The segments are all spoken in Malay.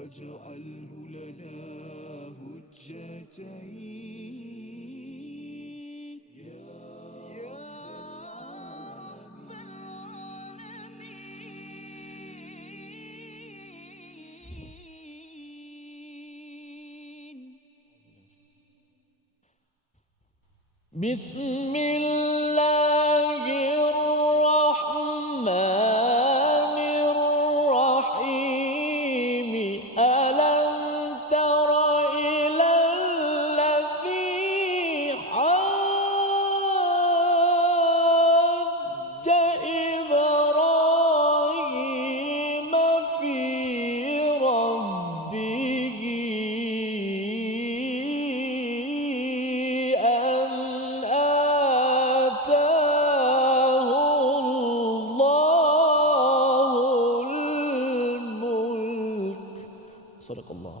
واجعله لنا حجتين يا رب العالمين. بسم الله الرحمن الرحيم. ألم تر إلى الذي حاج إبراهيم في ربه أن آتاه الله الملك. صدق الله.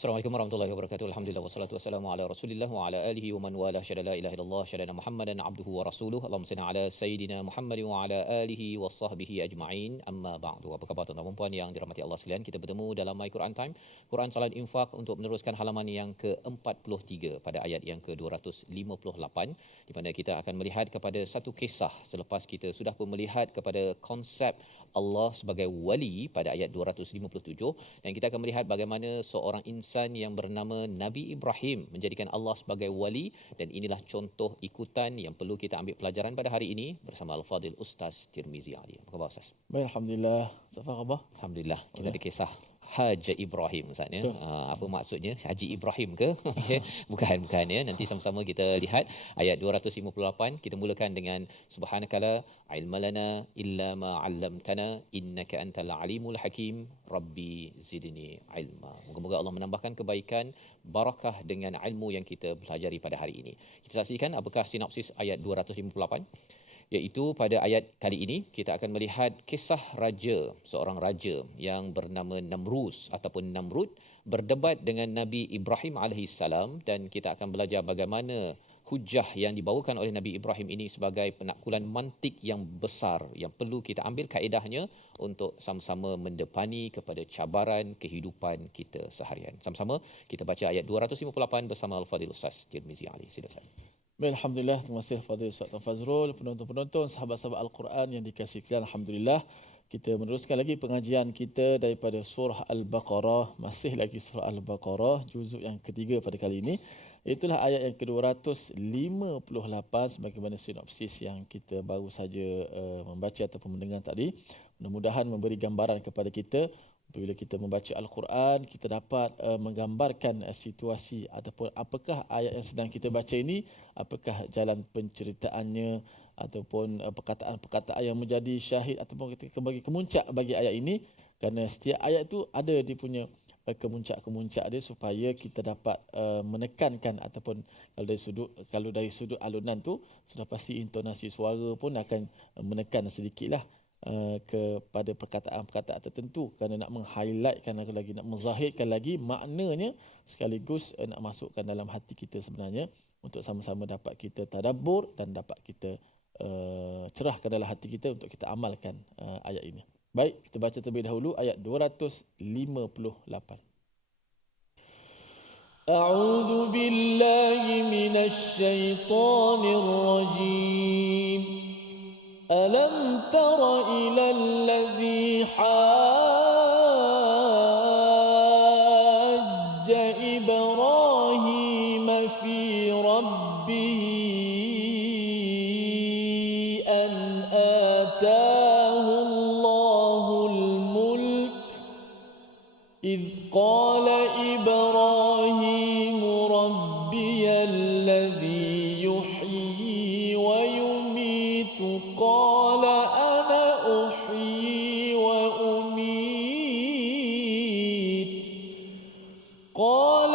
Assalamualaikum warahmatullahi wabarakatuh. Alhamdulillah wassalatu wassalamu ala Rasulillah wa ala alihi wa man wala syada la ilaha illallah syada Muhammadan abduhu wa rasuluhu. Allahumma salli ala sayidina Muhammad wa ala alihi wa sahbihi ajma'in. Amma ba'du. Apa khabar tuan-tuan dan puan yang dirahmati Allah sekalian? Kita bertemu dalam My Quran Time, Quran Salat Infak untuk meneruskan halaman yang ke-43 pada ayat yang ke-258 di mana kita akan melihat kepada satu kisah selepas kita sudah pun melihat kepada konsep Allah sebagai wali pada ayat 257 dan kita akan melihat bagaimana seorang insan yang bernama Nabi Ibrahim menjadikan Allah sebagai wali dan inilah contoh ikutan yang perlu kita ambil pelajaran pada hari ini bersama Al-Fadhil Ustaz Tirmizi Ali. Apa khabar Ustaz? Baik, alhamdulillah. Apa khabar? Alhamdulillah. Kita ada kisah Haji Ibrahim Ustaz ya. Apa maksudnya? Haji Ibrahim ke? Bukan ya. Nanti sama-sama kita lihat ayat 258. Kita mulakan dengan subhanakala ilmalana illa ma 'allamtana innaka antal alimul hakim rabbi zidni ilma. Moga-moga Allah menambahkan kebaikan barakah dengan ilmu yang kita pelajari pada hari ini. Kita saksikan apakah sinopsis ayat 258. Iaitu pada ayat kali ini kita akan melihat kisah seorang raja yang bernama Namrus ataupun Namrud berdebat dengan Nabi Ibrahim alaihissalam dan kita akan belajar bagaimana hujah yang dibawakan oleh Nabi Ibrahim ini sebagai penakkulan mantik yang besar yang perlu kita ambil kaedahnya untuk sama-sama mendepani kepada cabaran kehidupan kita seharian. Sama-sama kita baca ayat 258 bersama Al-Fadhil Ustaz Tirmizi Ali. Silakan. Baik, alhamdulillah. Terima kasih Fadil Ustaz Fazrul, penonton-penonton, sahabat-sahabat Al-Quran yang dikasihi. Alhamdulillah. Kita meneruskan lagi pengajian kita daripada surah Al-Baqarah. Masih lagi surah Al-Baqarah, juzuk yang ketiga pada kali ini. Itulah ayat yang ke-258 sebagaimana sinopsis yang kita baru saja membaca ataupun mendengar tadi. Mudah-mudahan memberi gambaran kepada kita. Bila kita membaca Al-Quran, kita dapat menggambarkan situasi ataupun apakah ayat yang sedang kita baca ini, apakah jalan penceritaannya ataupun perkataan-perkataan yang menjadi syahid ataupun kita bagi kemuncak bagi ayat ini. Kerana setiap ayat itu ada dia punya kemuncak-kemuncak dia supaya kita dapat menekankan ataupun kalau dari sudut alunan tu sudah pasti intonasi suara pun akan menekan sedikitlah kepada perkataan-perkataan tertentu kerana nak meng-highlightkan lagi, nak menzahirkan lagi maknanya sekaligus nak masukkan dalam hati kita sebenarnya untuk sama-sama dapat kita tadabbur dan dapat kita cerahkan dalam hati kita untuk kita amalkan ayat ini. Baik, kita baca terlebih dahulu ayat 258. A'udzu billahi minasy syaithanir rajim. ألم تر إلى الذي حاج إبراهيم في ربه أن آتاه الله الملك إذ قال إبراهيم ربي الذي يحيي ويميت قال أنا أحيي وأميت قال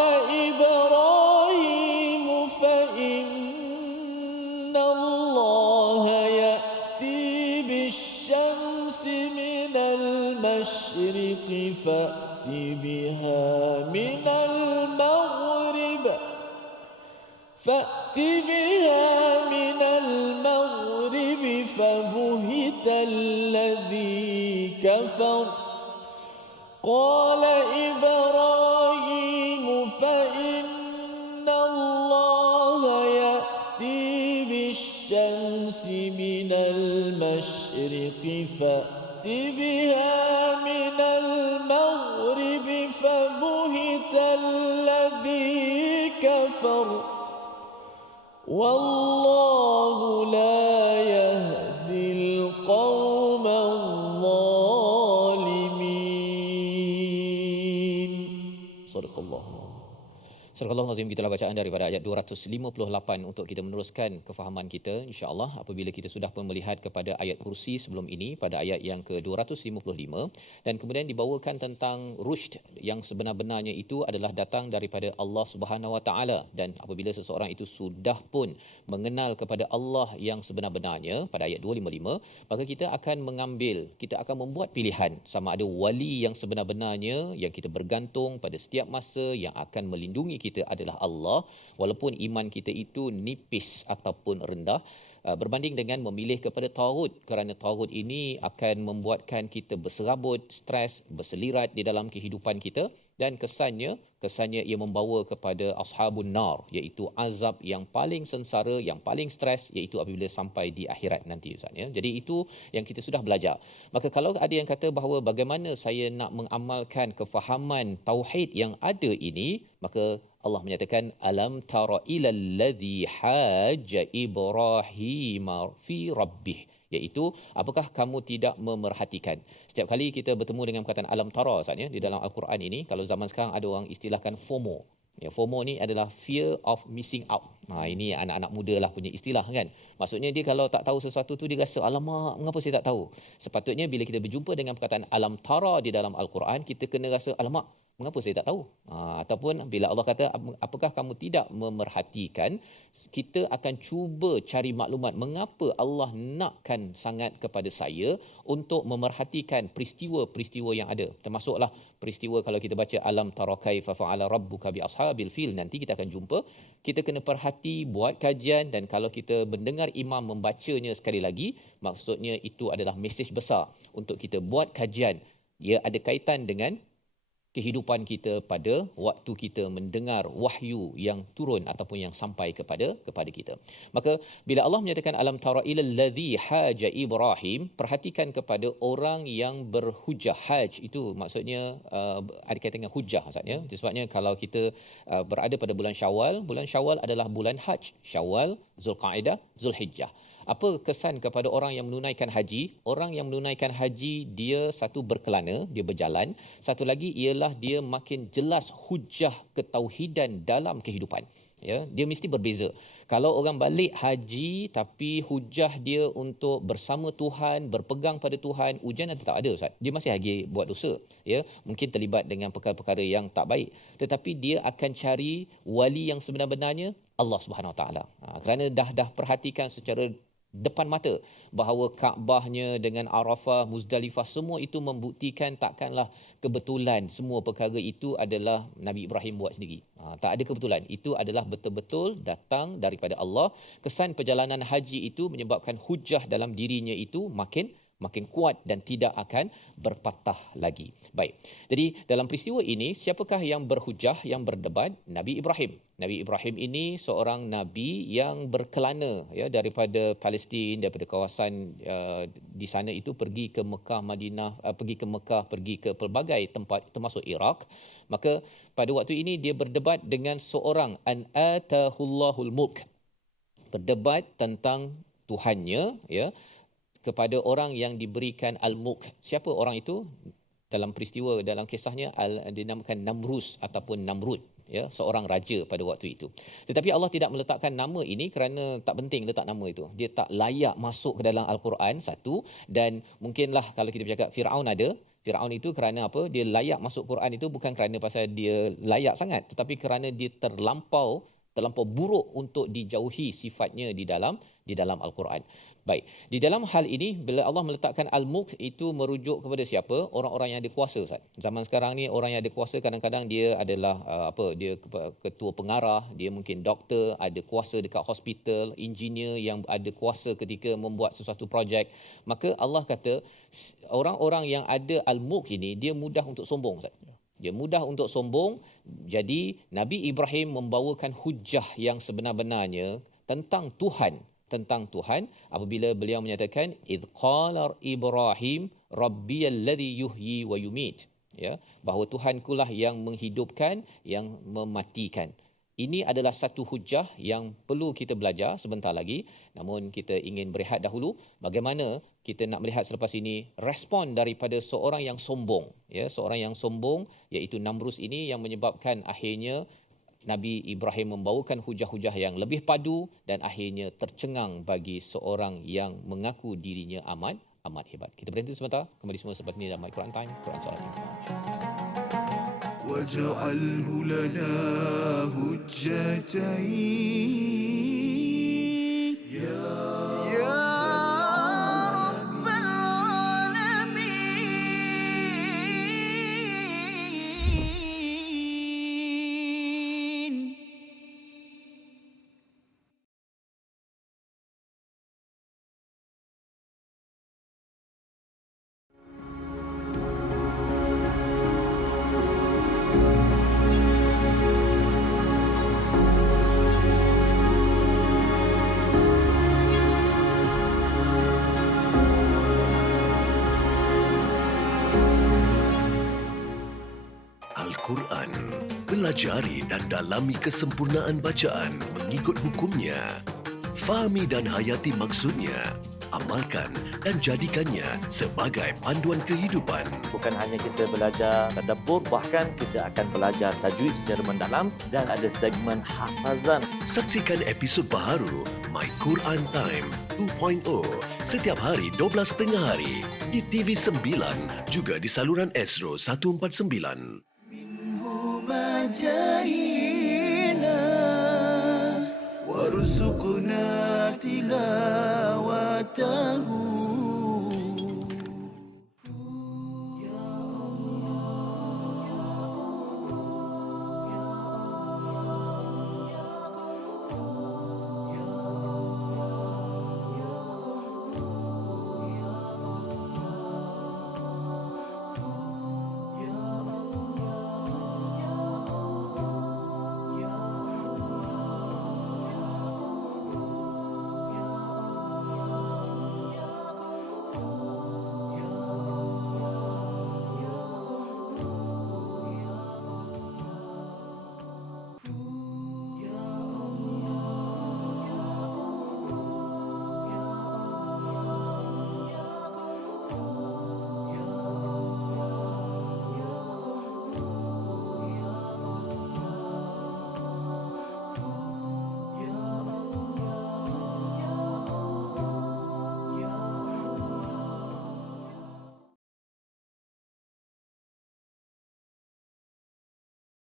إبراهيم فإن الله يأتي بالشمس من المشرق فأت بها من المغرب فبهت الذي كفر قال إبراهيم فإن الله يأتي بالشمس من المشرق فأت بها من المغرب فبهت الذي كفر والله لا يهدي القوم الظالمين. صدق الله. Surah Al-Azim, kita bacaan daripada ayat 258 untuk kita meneruskan kefahaman kita insya-Allah apabila kita sudah pun melihat kepada ayat kursi sebelum ini pada ayat yang ke-255 dan kemudian dibawakan tentang rusyd yang sebenar-benarnya itu adalah datang daripada Allah Subhanahu Wa Taala dan apabila seseorang itu sudah pun mengenal kepada Allah yang sebenar-benarnya pada ayat 255 maka kita akan membuat pilihan sama ada wali yang sebenar-benarnya yang kita bergantung pada setiap masa yang akan melindungi kita adalah Allah walaupun iman kita itu nipis ataupun rendah berbanding dengan memilih kepada tagut kerana tagut ini akan membuatkan kita berserabut, stres, berselirat di dalam kehidupan kita dan kesannya ia membawa kepada ashabun nar iaitu azab yang paling sengsara, yang paling stres iaitu apabila sampai di akhirat nanti Ustaz ya. Jadi itu yang kita sudah belajar. Maka kalau ada yang kata bahawa bagaimana saya nak mengamalkan kefahaman tauhid yang ada ini, maka Allah menyatakan alam tara ilal ladzi hajja Ibrahim fi rabbih, iaitu apakah kamu tidak memerhatikan. Setiap kali kita bertemu dengan perkataan alam tara Ustaz ya di dalam al-Quran ini, kalau zaman sekarang ada orang istilahkan FOMO. Ya, FOMO ni adalah fear of missing out. Ini anak-anak muda lah punya istilah kan. Maksudnya dia kalau tak tahu sesuatu tu dia rasa alamak mengapa saya tak tahu. Sepatutnya bila kita berjumpa dengan perkataan alam tara di dalam al-Quran, kita kena rasa alamak mengapa saya tak tahu? Ataupun bila Allah kata apakah kamu tidak memerhatikan, kita akan cuba cari maklumat mengapa Allah nakkan sangat kepada saya untuk memerhatikan peristiwa-peristiwa yang ada. Termasuklah peristiwa kalau kita baca alam tara kaifa fa'ala rabbuka bi ashabil fil, nanti kita akan jumpa, kita kena perhati, buat kajian dan kalau kita mendengar imam membacanya sekali lagi, maksudnya itu adalah mesej besar untuk kita buat kajian. Ia ada kaitan dengan kehidupan kita pada waktu kita mendengar wahyu yang turun ataupun yang sampai kepada kita. Maka bila Allah menyatakan alam tara ilal ladzi haja Ibrahim, perhatikan kepada orang yang berhujah. Haj itu maksudnya ada kaitan dengan hujah Ustaz ya. Itu sebabnya kalau kita berada pada bulan Syawal adalah bulan Haj. Syawal, Zulqa'dah, Zulhijjah. Apa kesan kepada orang yang menunaikan haji? Orang yang menunaikan haji dia satu berkelana, dia berjalan. Satu lagi ialah dia makin jelas hujah ketauhidan dalam kehidupan. Ya, dia mesti berbeza. Kalau orang balik haji tapi hujah dia untuk bersama Tuhan, berpegang pada Tuhan, ujian nanti tak ada Ustaz. Dia masih lagi buat dosa, ya. Mungkin terlibat dengan perkara-perkara yang tak baik. Tetapi dia akan cari wali yang sebenar-benarnya Allah Subhanahu Wa Taala. Kerana dah perhatikan secara depan mata bahawa Kaabahnya dengan Arafah, Muzdalifah semua itu membuktikan takkanlah kebetulan semua perkara itu adalah Nabi Ibrahim buat sendiri. Tak ada kebetulan. Itu adalah betul-betul datang daripada Allah. Kesan perjalanan haji itu menyebabkan hujah dalam dirinya itu makin kuat dan tidak akan berpatah lagi. Baik. Jadi dalam peristiwa ini siapakah yang berhujah, yang berdebat? Nabi Ibrahim. Nabi Ibrahim ini seorang nabi yang berkelana ya daripada Palestin, daripada kawasan di sana itu pergi ke Mekah, Madinah, pergi ke pelbagai tempat termasuk Iraq. Maka pada waktu ini dia berdebat dengan seorang an atahullahul mulk. Berdebat tentang Tuhannya ya kepada orang yang diberikan al-mulk. Siapa orang itu? Dalam peristiwa, dalam kisahnya dinamakan Namrus ataupun Namrud, ya, seorang raja pada waktu itu. Tetapi Allah tidak meletakkan nama ini kerana tak penting letak nama itu. Dia tak layak masuk ke dalam al-Quran satu, dan mungkinlah kalau kita bercakap Firaun itu kerana apa? Dia layak masuk Quran itu bukan kerana pasal dia layak sangat, tetapi kerana dia terlampau buruk untuk dijauhi sifatnya di dalam al-Quran. Baik, di dalam hal ini bila Allah meletakkan al-mulk itu merujuk kepada siapa? Orang-orang yang ada kuasa, Ustaz. Zaman sekarang ni orang yang ada kuasa kadang-kadang dia adalah ketua pengarah, dia mungkin doktor, ada kuasa dekat hospital, engineer yang ada kuasa ketika membuat sesuatu projek. Maka Allah kata orang-orang yang ada al-mulk ini dia mudah untuk sombong, Ustaz. Dia mudah untuk sombong. Jadi Nabi Ibrahim membawakan hujah yang sebenar-benarnya tentang Tuhan apabila beliau menyatakan id qala Ibrahim rabbiyalladzi yuhyi wa yumit, ya, bahawa Tuhankulah yang menghidupkan, yang mematikan. Ini adalah satu hujah yang perlu kita belajar sebentar lagi. Namun kita ingin berehat dahulu. Bagaimana kita nak melihat selepas ini respon daripada seorang yang sombong, ya, seorang yang sombong iaitu Namrus ini yang menyebabkan akhirnya Nabi Ibrahim membawakan hujah-hujah yang lebih padu dan akhirnya tercengang bagi seorang yang mengaku dirinya amat hebat. Kita berhenti sebentar, kembali semua selepas ini dalam My Quran Time, Quran Solat Imam. وَاجْعَلْهُ لَنَا هُجَّتَيْنِ يَا رَبَّ الْعَالَمِينَ. Al-Quran. Pelajari dan dalami kesempurnaan bacaan mengikut hukumnya. Fahami dan hayati maksudnya. Amalkan dan jadikannya sebagai panduan kehidupan. Bukan hanya kita belajar tadabbur, bahkan kita akan belajar tajwid secara mendalam dan ada segmen hafazan. Saksikan episod baharu My Quran Time 2.0 setiap hari 12.30 hari di TV9 juga di saluran Astro 149. جاهنا وارزقنا تلاوته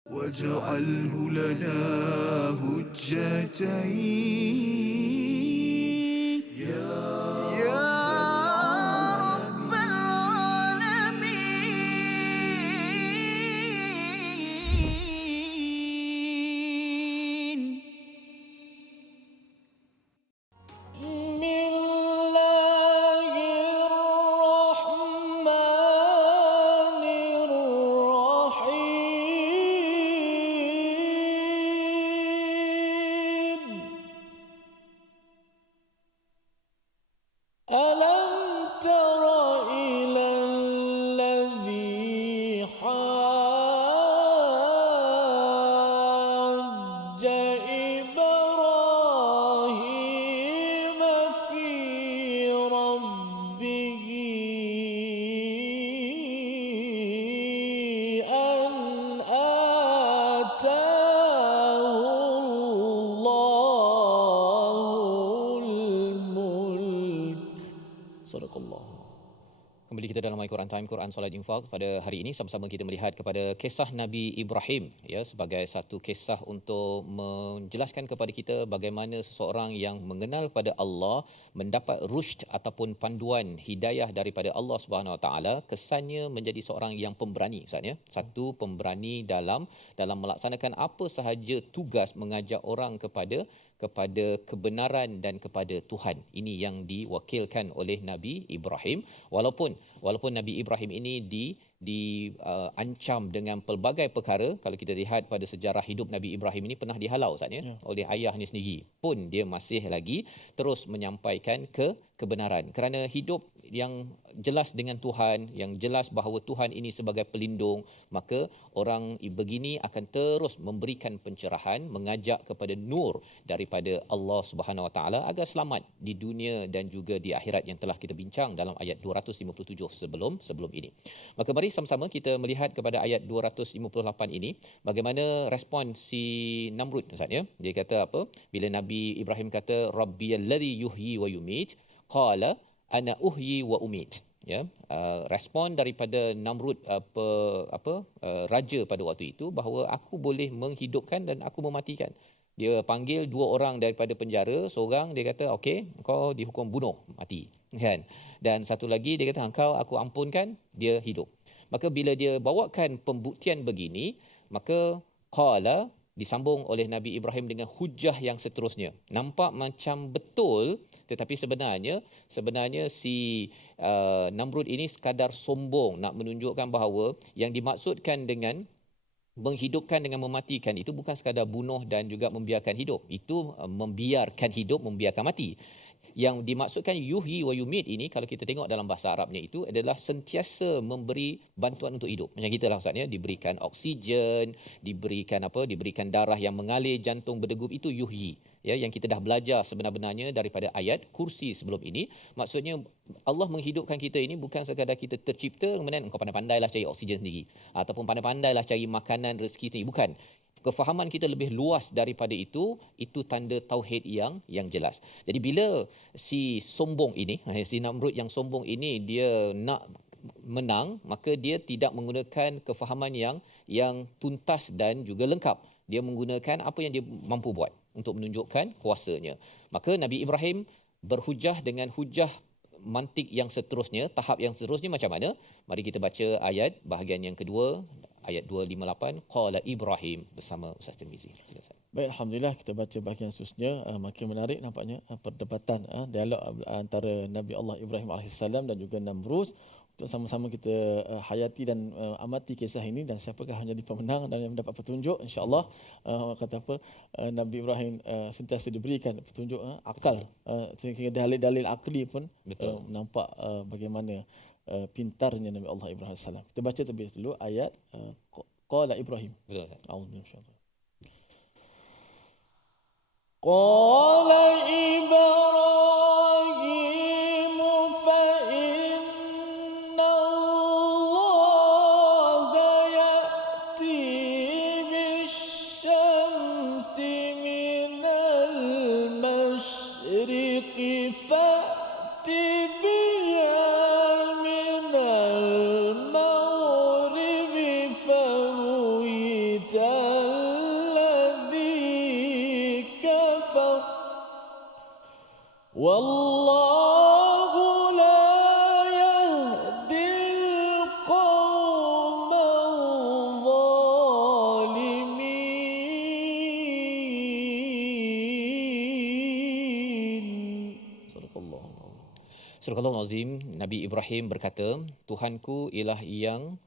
واجعله لنا هجتين يا رب العالمين. بسم الله الرحمن الرحيم kita dalam My Quran Time, Quran Solat Infak. Pada hari ini sama-sama kita melihat kepada kisah Nabi Ibrahim ya, sebagai satu kisah untuk menjelaskan kepada kita bagaimana seseorang yang mengenal pada Allah mendapat rushd ataupun panduan hidayah daripada Allah Subhanahu Wa Taala, kesannya menjadi seorang yang pemberani Ustaz ya. Satu pemberani dalam melaksanakan apa sahaja tugas mengajak orang kepada kebenaran dan kepada Tuhan. Ini yang diwakilkan oleh Nabi Ibrahim, walaupun Nabi Ibrahim ini diancam dengan pelbagai perkara. Kalau kita lihat pada sejarah hidup Nabi Ibrahim ini pernah dihalau Ustaz ya, oleh ayahnya sendiri, pun dia masih lagi terus menyampaikan kebenaran kerana hidup yang jelas dengan Tuhan, yang jelas bahawa Tuhan ini sebagai pelindung. Maka orang begini akan terus memberikan pencerahan, mengajak kepada nur daripada Allah Subhanahu Wa Taala agar selamat di dunia dan juga di akhirat, yang telah kita bincang dalam ayat 257 sebelum ini. Maka mari sama-sama kita melihat kepada ayat 258 ini, bagaimana respon si Namrud Ustaz ya. Dia kata apa? Bila Nabi Ibrahim kata Rabbiyalladzi yuhyi wa yumit, qala ana uhyi wa umit. Ya, respon daripada Namrud raja pada waktu itu bahawa aku boleh menghidupkan dan aku mematikan. Dia panggil dua orang daripada penjara, seorang dia kata okey, kau dihukum bunuh mati kan, dan satu lagi dia kata engkau aku ampunkan, dia hidup. Maka bila dia bawakan pembuktian begini, maka qala disambung oleh Nabi Ibrahim dengan hujah yang seterusnya. Nampak macam betul, tetapi sebenarnya si Namrud ini sekadar sombong nak menunjukkan bahawa yang dimaksudkan dengan menghidupkan dengan mematikan itu bukan sekadar bunuh dan juga membiarkan hidup. Itu membiarkan hidup, membiarkan mati. Yang dimaksudkan yuhyi wa yumit ini, kalau kita tengok dalam bahasa Arabnya itu adalah sentiasa memberi bantuan untuk hidup. Macam kita lah Ustaz ya, diberikan oksigen, diberikan darah yang mengalir, jantung berdegup, itu yuhyi. Ya, yang kita dah belajar sebenar-benarnya daripada ayat kursi sebelum ini. Maksudnya Allah menghidupkan kita ini bukan sekadar kita tercipta kemudian engkau pandai-pandailah cari oksigen sendiri ataupun pandai-pandailah cari makanan, rezeki sendiri. Bukan. Kefahaman kita lebih luas daripada itu tanda tauhid yang jelas. Jadi bila si sombong ini, si Namrud yang sombong ini dia nak menang, maka dia tidak menggunakan kefahaman yang tuntas dan juga lengkap. Dia menggunakan apa yang dia mampu buat untuk menunjukkan kuasanya. Maka Nabi Ibrahim berhujah dengan hujah mantik yang seterusnya, tahap yang seterusnya macam mana? Mari kita baca ayat bahagian yang kedua, ayat 258, qala Ibrahim, bersama Ustaz Tirmizi. Baik, alhamdulillah, kita baca bahagian seterusnya. Makin menarik nampaknya perdebatan, dialog antara Nabi Allah Ibrahim AS dan juga Namrud. Untuk sama-sama kita hayati dan amati kisah ini, dan siapakah yang menjadi pemenang dan yang mendapat petunjuk, insya-Allah. Nabi Ibrahim sentiasa diberikan petunjuk akal, sehingga dalil-dalil akli pun nampak bagaimana pintarnya Nabi Allah Ibrahim AS. Kita baca terlebih dulu ayat qala Ibrahim. Betul. Auzubillahi qala Ibrahim fa inna Allaha ya'ti bisyamsi minal masyriqi fa'ti biha minal maghribi fabuhita wallahu la yahdil qawmal zalimin. Surah Azim. Nabi Ibrahim berkata, Tuhanku ialah yang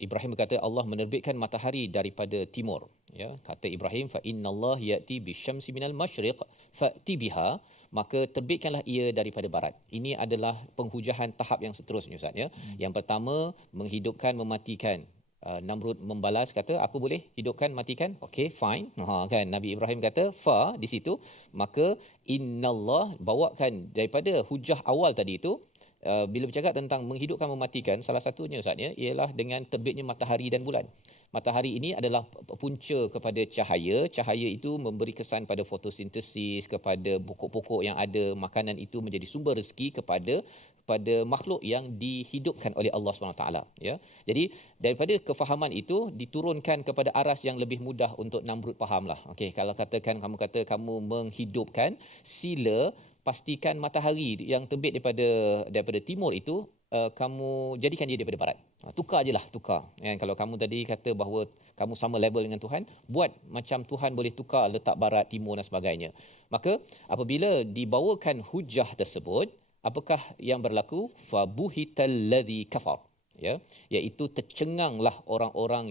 Ibrahim berkata Allah menerbitkan matahari daripada timur. Ya, kata Ibrahim fa innallaha ya'ti bisyamsi minal masyriq fa'ti biha, maka terbitkanlah ia daripada barat. Ini adalah penghujahan tahap yang seterusnya Ustaz ya. Yang pertama menghidupkan, mematikan. Namrud membalas kata aku boleh hidupkan, matikan. Okey, fine. Kan Nabi Ibrahim kata fa di situ, maka innallah bawakan daripada hujah awal tadi itu. Bila bercakap tentang menghidupkan, mematikan, salah satunya Ustaz ya, ialah dengan terbitnya matahari dan bulan. Matahari ini adalah punca kepada cahaya. Cahaya itu memberi kesan pada fotosintesis, kepada pokok-pokok yang ada, makanan itu menjadi sumber rezeki kepada kepada makhluk yang dihidupkan oleh Allah SWT, ya. Jadi daripada kefahaman itu diturunkan kepada aras yang lebih mudah untuk Namrud fahamlah. Okey, kalau katakan kamu kata kamu menghidupkan, sila pastikan matahari yang terbit daripada timur itu kamu jadikan dia daripada barat. Tukar je lah, tukar. Kalau kamu tadi kata bahawa kamu sama level dengan Tuhan, buat macam Tuhan boleh tukar letak barat, timur dan sebagainya. Maka apabila dibawakan hujah tersebut, apakah yang berlaku? Fabuhital ladzi kafar, ya, iaitu tercenganglah orang-orang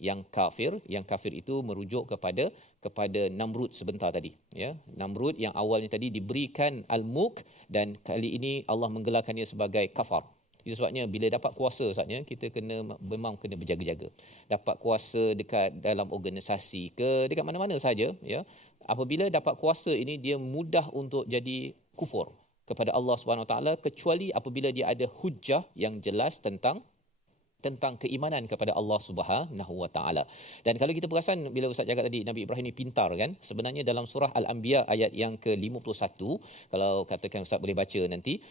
yang kafir. Yang kafir itu merujuk kepada Namrud sebentar tadi, ya. Namrud yang awalnya tadi diberikan al-mulk dan kali ini Allah menggelarkannya sebagai kafar. Itu sebabnya bila dapat kuasa, saatnya kita memang kena berjaga-jaga. Dapat kuasa dekat dalam organisasi ke dekat mana-mana saja, ya. Apabila dapat kuasa ini, dia mudah untuk jadi kufur kepada Allah SWT, kecuali apabila dia ada hujah yang jelas tentang keimanan kepada Allah Subhanahu Wa Taala. Dan kalau kita perasan bila Ustaz cakap tadi Nabi Ibrahim ni pintar kan, sebenarnya dalam surah Al-Anbiya ayat yang ke-51, kalau katakan Ustaz boleh baca nanti,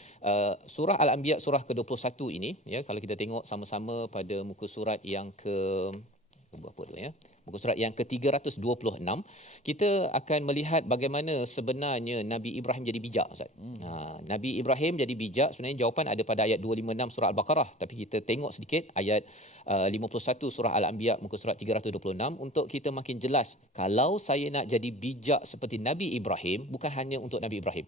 surah Al-Anbiya surah ke-21 ini, ya, kalau kita tengok sama-sama pada muka surat yang berapa tu, ya, muka surat yang ke-326, kita akan melihat bagaimana sebenarnya Nabi Ibrahim jadi bijak, Ustaz. Nabi Ibrahim jadi bijak, sebenarnya jawapan ada pada ayat 256 surah Al-Baqarah, tapi kita tengok sedikit ayat 51 surah Al-Anbiya muka surat 326 untuk kita makin jelas. Kalau saya nak jadi bijak seperti Nabi Ibrahim, bukan hanya untuk Nabi Ibrahim.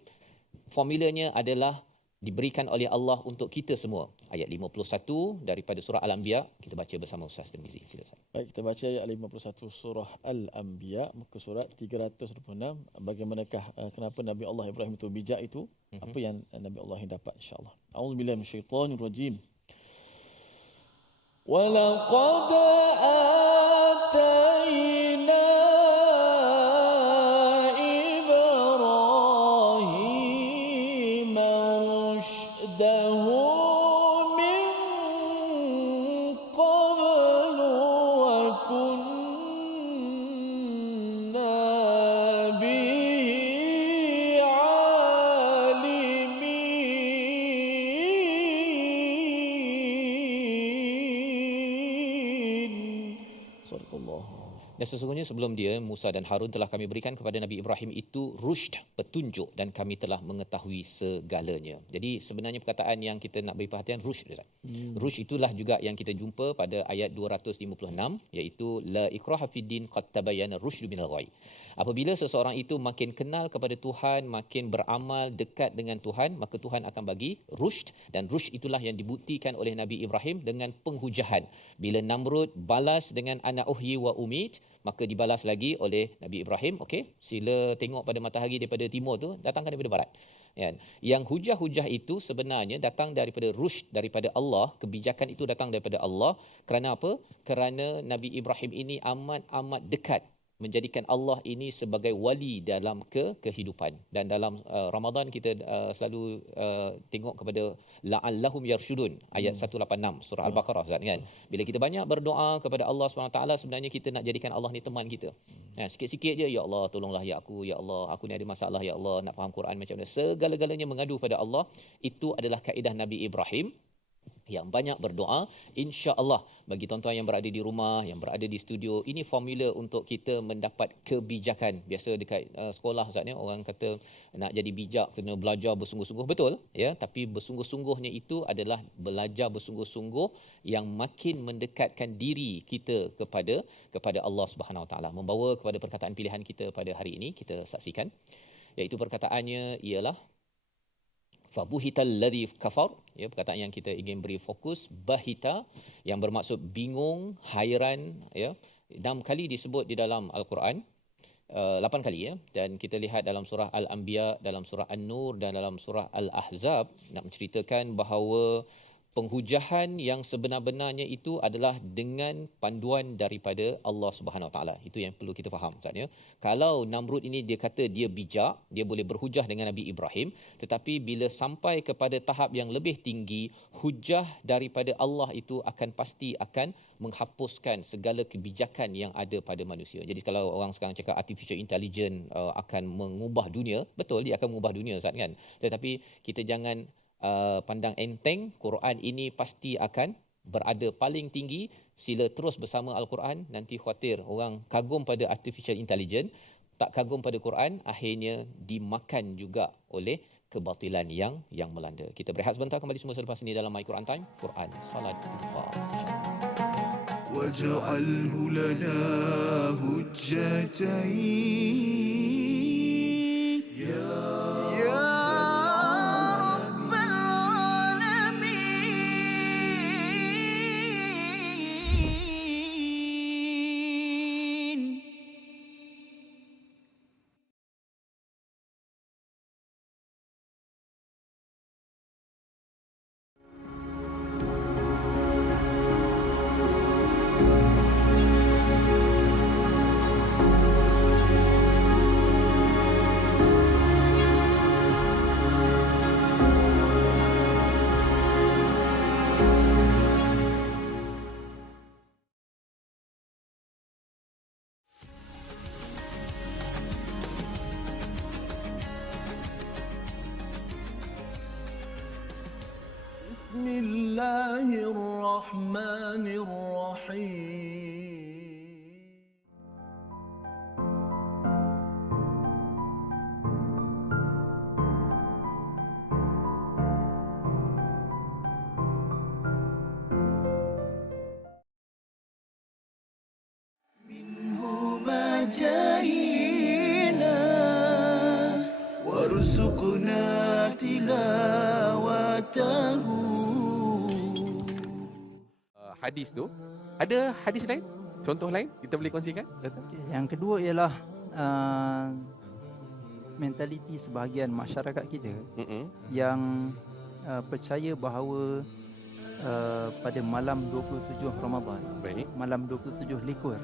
Formulanya adalah diberikan oleh Allah untuk kita semua. Ayat 51 daripada surah Al-Anbiya, kita baca bersama Ustaz Tirmizi. Sila Ustaz. Baik, kita baca ayat 51 surah Al-Anbiya muka surat 326. Bagaimanakah kenapa Nabi Allah Ibrahim itu bijak itu? Apa yang Nabi Allah yang dapat, insya-Allah. A'udzubillahi minasyaitonirrajim. وَلَقَدْ آتَيْنَا إِبْرَاهِيمَ رُشْدَهُ مِنْ قَبْلُ وَكُنَّا بِهِ عَالِمِينَ. Sadaqallah. Dan sesungguhnya sebelum dia, Musa dan Harun telah kami berikan kepada Nabi Ibrahim itu rushd, petunjuk, dan kami telah mengetahui segalanya. Jadi sebenarnya perkataan yang kita nak beri perhatian rushd. Rushd itulah juga yang kita jumpa pada ayat 256, iaitu la ikraha fid din qad tabayyana rusydu minal ghayy. Apabila seseorang itu makin kenal kepada Tuhan, makin beramal dekat dengan Tuhan, maka Tuhan akan bagi rushd, dan rushd itulah yang dibuktikan oleh Nabi Ibrahim dengan penghujahan. Bila Namrud balas dengan ana uhyi wa umit, maka dibalas lagi oleh Nabi Ibrahim, okey, sila tengok pada matahari daripada timur tu, datangkan daripada barat. Ya. Yang hujah-hujah itu sebenarnya datang daripada rushd, daripada Allah. Kebijakan itu datang daripada Allah. Kerana apa? Kerana Nabi Ibrahim ini amat dekat menjadikan Allah ini sebagai wali dalam kehidupan. Dan dalam Ramadan kita selalu tengok kepada la'allahum yarshudun, ayat 186 surah Al-Baqarah, kan. Bila kita banyak berdoa kepada Allah SWT, sebenarnya kita nak jadikan Allah ni teman kita. Sikit-sikit je, ya Allah tolonglah ya aku, ya Allah aku ni ada masalah, ya Allah nak faham Quran macam mana, segala-galanya mengadu pada Allah. Itu adalah kaedah Nabi Ibrahim yang banyak berdoa. Insya-Allah bagi tuan-tuan yang berada di rumah, yang berada di studio, ini formula untuk kita mendapat kebijakan. Biasa dekat sekolah, Ustaz ni, orang kata nak jadi bijak kena belajar bersungguh-sungguh, betul ya, tapi bersungguh-sungguhnya itu adalah belajar bersungguh-sungguh yang makin mendekatkan diri kita kepada Allah Subhanahu Wa Taala. Membawa kepada perkataan pilihan kita pada hari ini, kita saksikan, iaitu perkataannya ialah fabuhital ladzi kafar, ya, perkataan yang kita ingin beri fokus. Bahita yang bermaksud bingung, hairan, ya, 6 kali disebut di dalam Al-Quran, 8 kali, ya, dan kita lihat dalam surah Al-Anbiya, dalam surah An-Nur dan dalam surah Al-Ahzab nak menceritakan bahawa penghujahan yang sebenar-benarnya itu adalah dengan panduan daripada Allah Subhanahu Wa Taala. Itu yang perlu kita faham, Ustaz, ya. Kalau Namrud ini dia kata dia bijak, dia boleh berhujah dengan Nabi Ibrahim, tetapi bila sampai kepada tahap yang lebih tinggi, hujah daripada Allah itu pasti akan menghapuskan segala kebijakan yang ada pada manusia. Jadi kalau orang sekarang cakap artificial intelligence akan mengubah dunia, betul dia akan mengubah dunia, Ustaz, kan. Tetapi kita jangan pandang enteng Quran ini pasti akan berada paling tinggi, sila terus bersama Al-Quran, nanti khawatir orang kagum pada artificial intelligence, tak kagum pada Quran, akhirnya dimakan juga oleh kebatilan yang melanda. Kita berehat sebentar, kembali semua selepas ini dalam My Quran Time, Quran, Salat, Infak. واجعله لنا هجتين يا رب العالمين. بسم الله الرحمن الرحيم. منهما جاهينا وارزقنا تلاوته. Hadis tu, ada hadis lain? Contoh lain kita boleh kongsikan? Yang kedua ialah mentaliti sebahagian masyarakat kita yang percaya bahawa pada malam 27 Ramadan, Baik. malam 27 likur,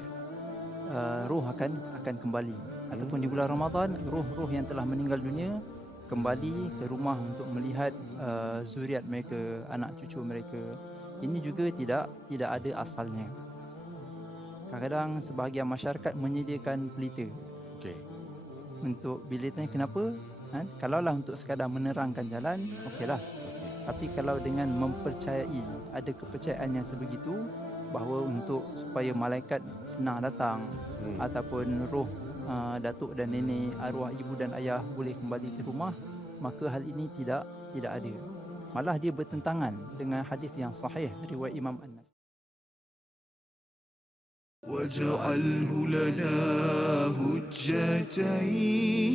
roh akan kembali. Ataupun di bulan Ramadan, roh-roh yang telah meninggal dunia kembali ke rumah untuk melihat zuriat mereka, anak cucu mereka. Ini juga tidak ada asalnya. Kadang-kadang sebahagian masyarakat menyediakan pelita. Okey. Untuk bila tanya kenapa, kalaulah untuk sekadar menerangkan jalan, okeylah. Tapi kalau dengan mempercayai, ada kepercayaan yang sebegitu bahawa untuk supaya malaikat senang datang ataupun roh datuk dan nenek, arwah ibu dan ayah boleh kembali ke rumah, maka hal ini tidak ada. Malah dia bertentangan dengan hadis yang sahih riwayat Imam An-Nasai. واجعله لنا هجتين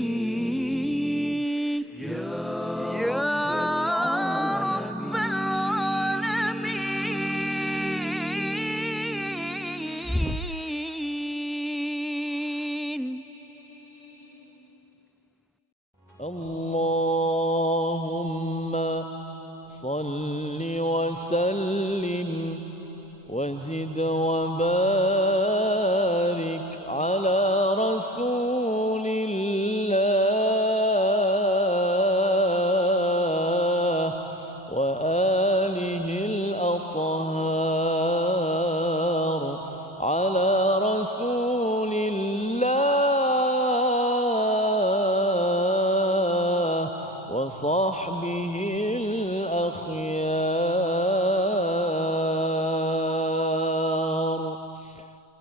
يا رب العالمين. اللهم صل وسلم وزد وبارك على رسول الله وآله الأطهار على رسول الله وصحبه الأخيار.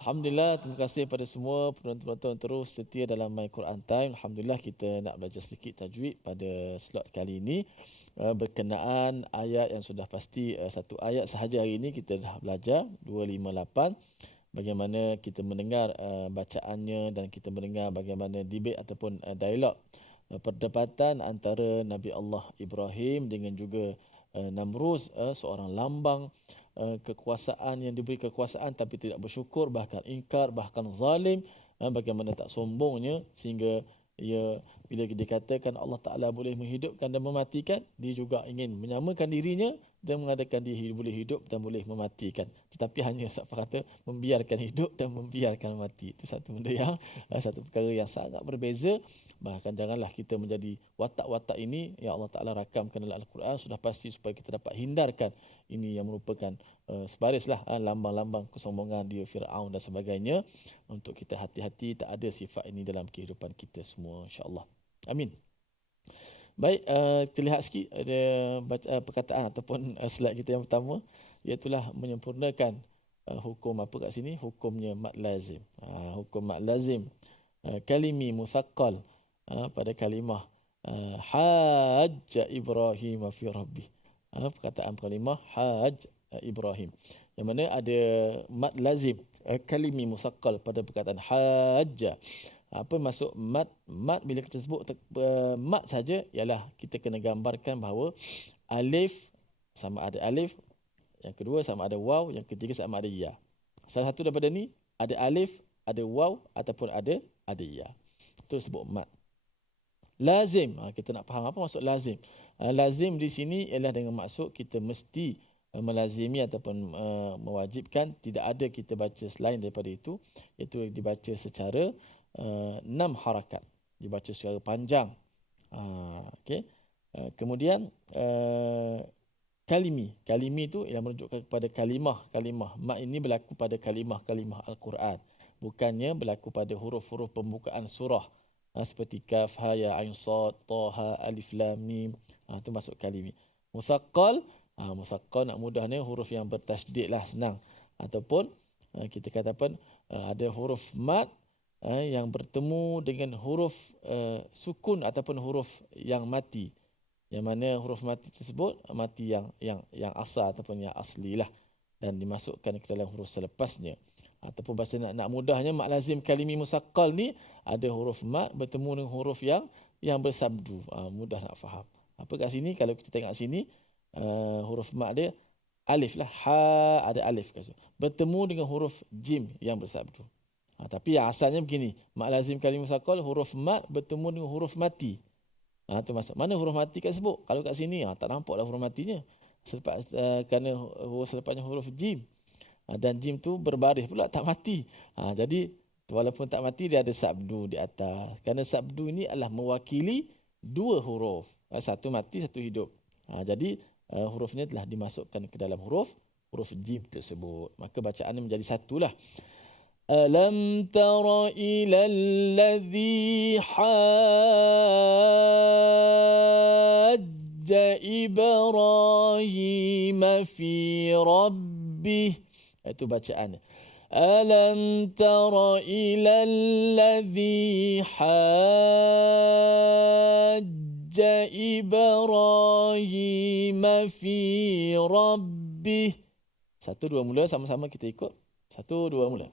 Alhamdulillah, terima kasih pada semua penonton-penonton terus setia dalam My Quran Time. Alhamdulillah, kita nak belajar sedikit tajwid pada slot kali ini. Berkenaan ayat yang sudah pasti, satu ayat sahaja hari ini kita dah belajar, 258. Bagaimana kita mendengar bacaannya dan kita mendengar bagaimana debate ataupun dialog, perdebatan antara Nabi Allah Ibrahim dengan juga Namruz, seorang lambang kekuasaan yang diberi kekuasaan tapi tidak bersyukur, bahkan ingkar, bahkan zalim, bagaimana tak sombongnya sehingga ia bila dikatakan Allah Ta'ala boleh menghidupkan dan mematikan, dia juga ingin menyamakan dirinya dan mengadakan dia boleh hidup dan boleh mematikan. Tetapi hanya kata membiarkan hidup dan membiarkan mati. Itu satu benda yang satu perkara yang sangat berbeza. Bahkan janganlah kita menjadi watak-watak ini yang Allah Ta'ala rakamkan dalam Al-Quran. Sudah pasti supaya kita dapat hindarkan ini yang merupakan sebarislah lambang-lambang kesombongan dia, Fir'aun dan sebagainya. Untuk kita hati-hati tak ada sifat ini dalam kehidupan kita semua, insya-Allah. Amin. Baik, kita lihat sikit ada perkataan ataupun slide kita yang pertama, iaitulah menyempurnakan hukum apa kat sini, hukumnya mad lazim. Hukum mad lazim kalimi musaqqal pada kalimah hajja Ibrahim fi rabbih. Perkataan kalimah haj Ibrahim, yang mana ada mad lazim kalimi musaqqal pada perkataan hajja. Apa maksud mad? Mad bila kita sebut mad saja ialah kita kena gambarkan bahawa alif sama ada alif, yang kedua sama ada waw, yang ketiga sama ada ya. Salah satu daripada ni ada alif, ada waw ataupun ada ya. Itu sebut mad. Lazim, kita nak faham apa maksud lazim. Lazim di sini ialah dengan maksud kita mesti melazimi ataupun mewajibkan, tidak ada kita baca selain daripada itu, iaitu dibaca secara 6 harakat, dibaca secara panjang. Okey. Kemudian kalimi itu ialah menunjukkan kepada kalimah. Mak ini berlaku pada kalimah Al-Quran, bukannya berlaku pada huruf-huruf pembukaan surah seperti kaf, ha, ya, ain, sad, ta, ha, alif, lam, mim. Itu masuk kalimi. Musaqqal, musaqqal nak mudahnya huruf yang bertasydid lah, senang. Ataupun kita katakan ada huruf mad yang bertemu dengan huruf sukun ataupun huruf yang mati. Yang mana huruf mati tersebut mati yang asal ataupun yang asli lah, dan dimasukkan ke dalam huruf selepasnya. Ataupun bahasa nak mudahnya, mak lazim kalimi musaqqal ni ada huruf mad bertemu dengan huruf yang bersabdu. Mudah nak faham. Apa kat sini, kalau kita tengok sini huruf mad dia alif lah, ha, ada alif kat situ, bertemu dengan huruf jim yang bersabdu. Tapi yang asalnya begini, mak lazim kalim musaqqal, huruf mad bertemu dengan huruf mati. Itu maksud. Mana huruf mati kat sebut? Kalau kat sini tak nampaklah huruf matinya. Kerana huruf selepasnya huruf jim. Dan jim tu berbaris pula, tak mati. Jadi walaupun tak mati, dia ada sabdu di atas. Kerana sabdu ini adalah mewakili dua huruf. Satu mati, satu hidup. Jadi hurufnya telah dimasukkan ke dalam huruf jim tersebut. Maka bacaannya menjadi satulah. Alam tara ilal ladzi hajja Ibrahim fi rabbih. Itu bacaannya. Alam tara ilal ladzi hajja Ibrahim fi rabbih. Satu, dua mula, sama-sama kita ikut. Satu, dua mula.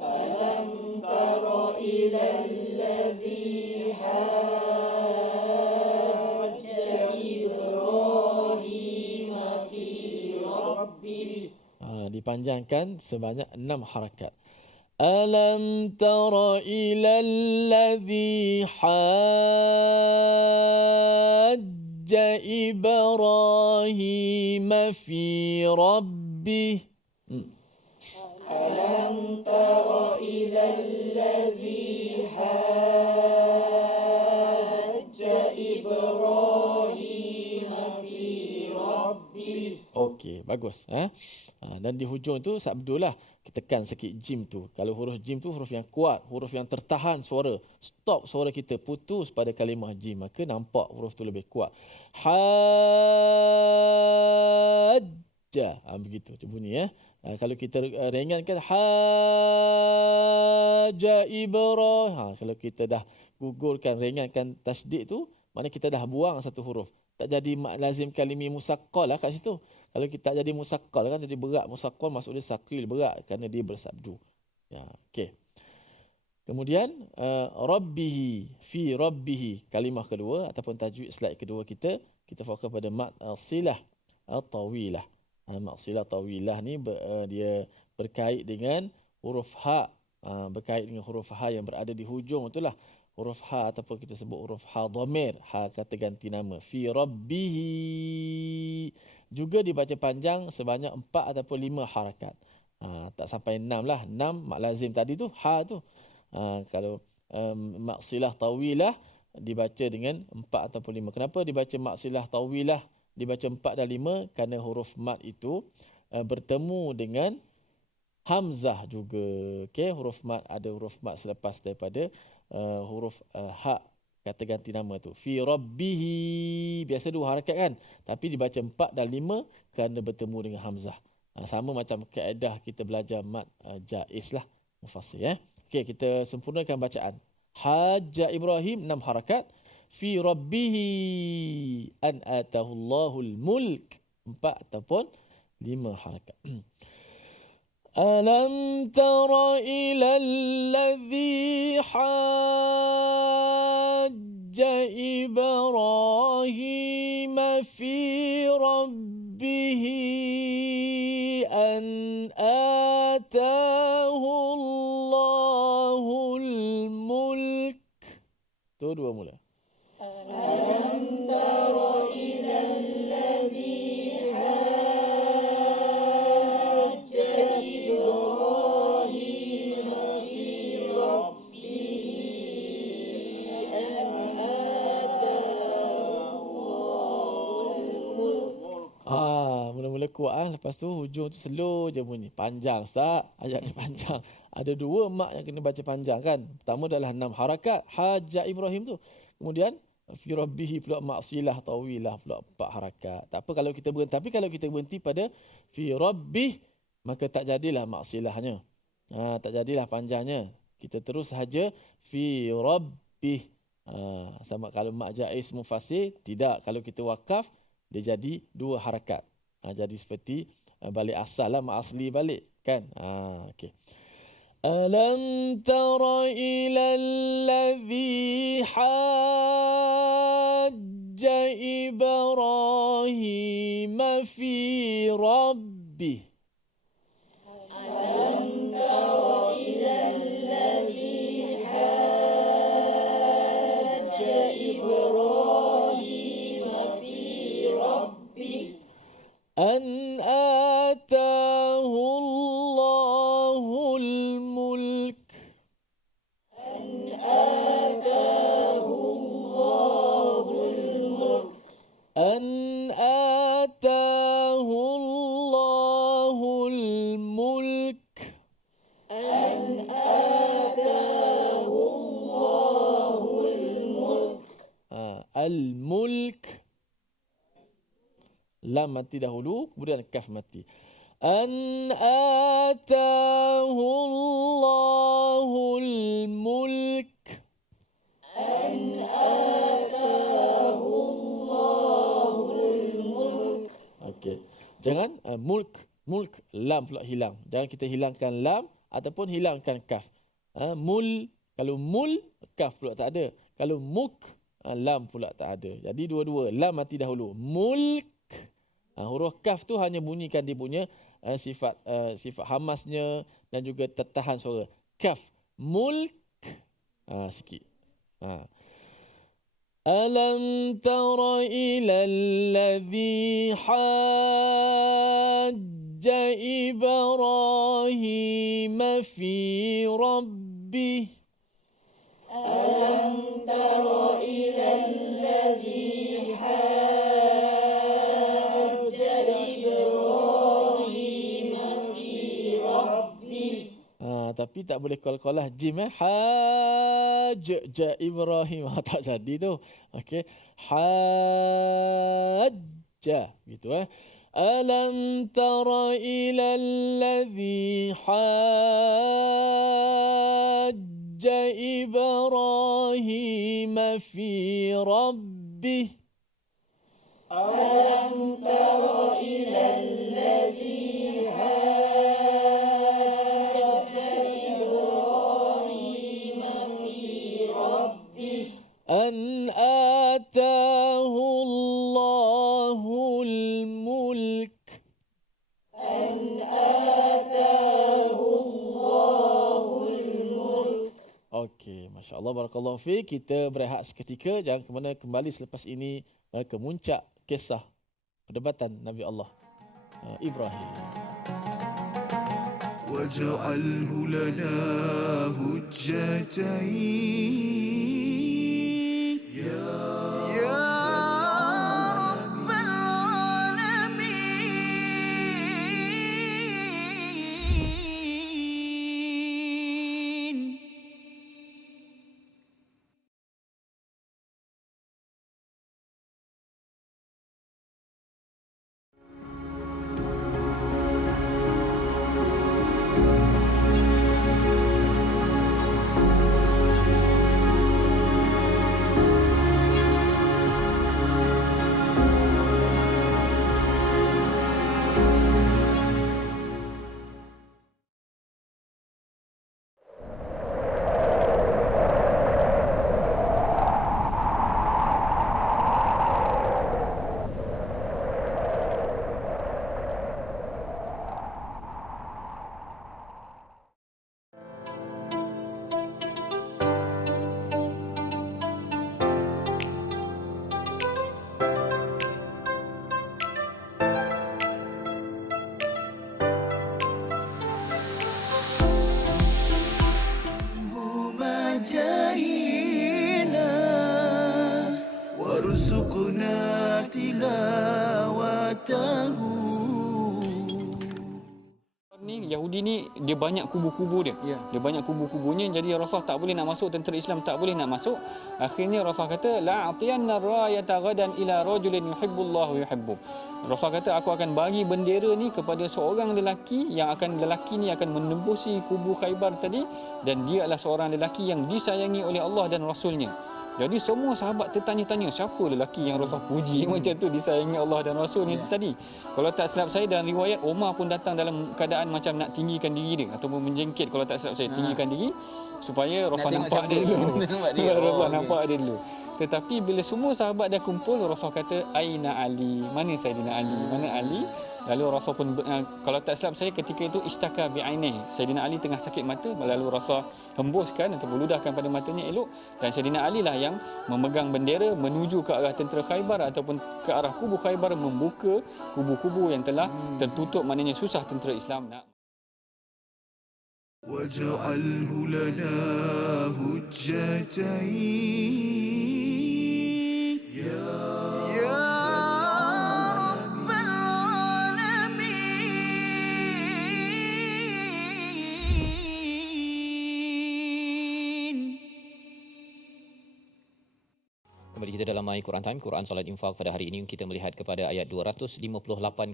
Alam tara ilal ladzi hajja Ibrahim fi rabbih. Dipanjangkan sebanyak 6 harakat. Alam tara ilal ladzi hajja Ibrahim fi rabbih. Alam tara ilal ladzi hajja Ibrahim fi rabbih. Okey, bagus. Dan di hujung tu sabdulah, kita tekan sikit jim tu. Kalau huruf jim tu huruf yang kuat, huruf yang tertahan suara, stop suara kita, putus pada kalimah jim, maka nampak huruf tu lebih kuat. Hajja, begitu dia bunyi ya. Kalau kita ringankan hajja Ibrahim, kalau kita dah gugurkan, ringankan tasydid tu, maknanya kita dah buang satu huruf. Tak jadi mak lazim kalimi musaqqal lah kat situ. Kalau kita tak jadi musaqqal kan jadi berat. Musaqqal maksud dia sakil, berat kerana dia bersabdu. Ya, okey. Kemudian rabbihi fi rabbihi, kalimah kedua ataupun tajwid slide kedua kita fokus pada mat silah tawilah. Mat silah tawilah ni dia berkait dengan huruf ha, berkait dengan huruf ha yang berada di hujung, itulah huruf ha ataupun kita sebut huruf ha dhamir, ha kata ganti nama. Fi rabbihi juga dibaca panjang sebanyak 4 ataupun 5 harakat. Tak sampai 6 lah. 6 mak lazim tadi tu ha tu. Kalau mak silah tawilah dibaca dengan 4 ataupun 5. Kenapa dibaca mak silah tawilah dibaca 4 dan 5? Kerana huruf mat itu bertemu dengan hamzah juga. Okey, huruf mat, ada huruf mat selepas daripada huruf ha kata ganti nama tu. Fi rabbihi. Biasa 2 harakat kan. Tapi dibaca 4 dan 5 kerana bertemu dengan hamzah. Sama macam kaedah kita belajar mad jaiz lah. Mufassir. Okey, kita sempurnakan bacaan. Hajja Ibrahim 6 harakat. Fi rabbihi an atahullahul mulk 4 ataupun 5 harakat. Alam tara ilal ladzi hajja Ibrahim fi rabbih an atahu Allahul mulk. Tu 2 mula. Mula-mula kuat lepas tu hujung tu slow je bunyi. Panjang Ustaz, ayat ni panjang. Ada 2 mak yang kena baca panjang kan. Pertama adalah 6 harakat hajat Ibrahim tu. Kemudian fi rabbihi pula maksilah tawilah pula 4 harakat. Tak apa kalau kita berhenti, tapi kalau kita berhenti pada fi rabbih maka tak jadilah maksilahnya. Tak jadilah panjangnya. Kita terus sahaja fi rabbih. Sama kalau mak jaiz mufassir tidak, kalau kita wakaf dia jadi 2 harakat. Jadi seperti balik asal lah, mak asli balik kan. Okey. Alam tara ilal ladzi hajja Ibrahim fi rabbih. Alam tara ilal ladzi hajja Ibrahim fi rabbih an atahu Allahul mulk. An atahu Allahul mulk. An atahu Allahul mulk. An atahu Allahul mulk. Al-mulk. Lam mati dahulu, kemudian kaf mati. An atahu Allahul mulk. An atahu Allahul mulk. Okey. Jangan mulk lam pula hilang. Jangan kita hilangkan lam ataupun hilangkan kaf. Kalau mul kaf pula tak ada. Kalau muk lam pula tak ada. Jadi dua-dua lam mati dahulu. Mulk. Huruf kaf tu hanya bunyikan dia punya sifat hamasnya dan juga tertahan suara. Kaf, mulk, sikit. Alam tara ilal ladzi hajja Ibrahim fi rabbih. Alam tara ilal ladzi tapi tak boleh qal-qalah jim hajja Ibrahim tak jadi tu. Okey, hajja gitu alam tara ilal ladzi hajja Ibrahim fi rabbih. Alam tara ilal ladzi an atahu Allahul mulk. An atahu Allahul mulk. Okey, masya-Allah, barakallahu fiik. Kita berehat seketika, jangan ke mana, kembali selepas ini ke muncak kisah perdebatan Nabi Allah Ibrahim. واجعله لنا هجتين حجينا وارزقنا تلاوته. Ni Yahudi ni dia banyak kubu-kubu dia. Dia banyak kubu-kubunya, jadi Rasulullah tak boleh nak masuk, tentera Islam tak boleh nak masuk. Akhirnya Rasulullah kata la atiyanna rayata ghadan ila rajulin yuhibbullahu yuhibbu. Rasulullah kata aku akan bagi bendera ni kepada seorang lelaki yang lelaki ni akan menembusi kubu Khaybar tadi, dan dia adalah seorang lelaki yang disayangi oleh Allah dan Rasulnya. Jadi semua sahabat tertanya-tanya siapa lelaki yang Rasulullah puji macam tu, disayangi Allah dan Rasulnya tadi. Kalau tak silap saya dalam riwayat, Umar pun datang dalam keadaan macam nak tinggikan diri dia ataupun menjengkit, kalau tak silap saya tinggikan diri supaya Rasulullah nampak dia dulu. Rasulullah nampak dia dulu. Tetapi bila semua sahabat dah kumpul, Rasulullah kata Aina Ali, mana Saidina Ali, mana Ali? Lalu Rasul pun kalau tak silap saya ketika itu istaka bi'ainih, Saidina Ali tengah sakit mata, lalu Rasul hembuskan atau meludahkan pada matanya elok, dan Saidina Ali lah yang memegang bendera menuju ke arah tentera Khaybar ataupun ke arah kubu Khaybar, membuka kubu-kubu yang telah tertutup, maknanya susah tentera Islam nak. واجعله لنا هجتين يا رب العالمين. Kembali kita dalam My Quran Time, Quran Salat Infak. Pada hari ini kita melihat kepada ayat 258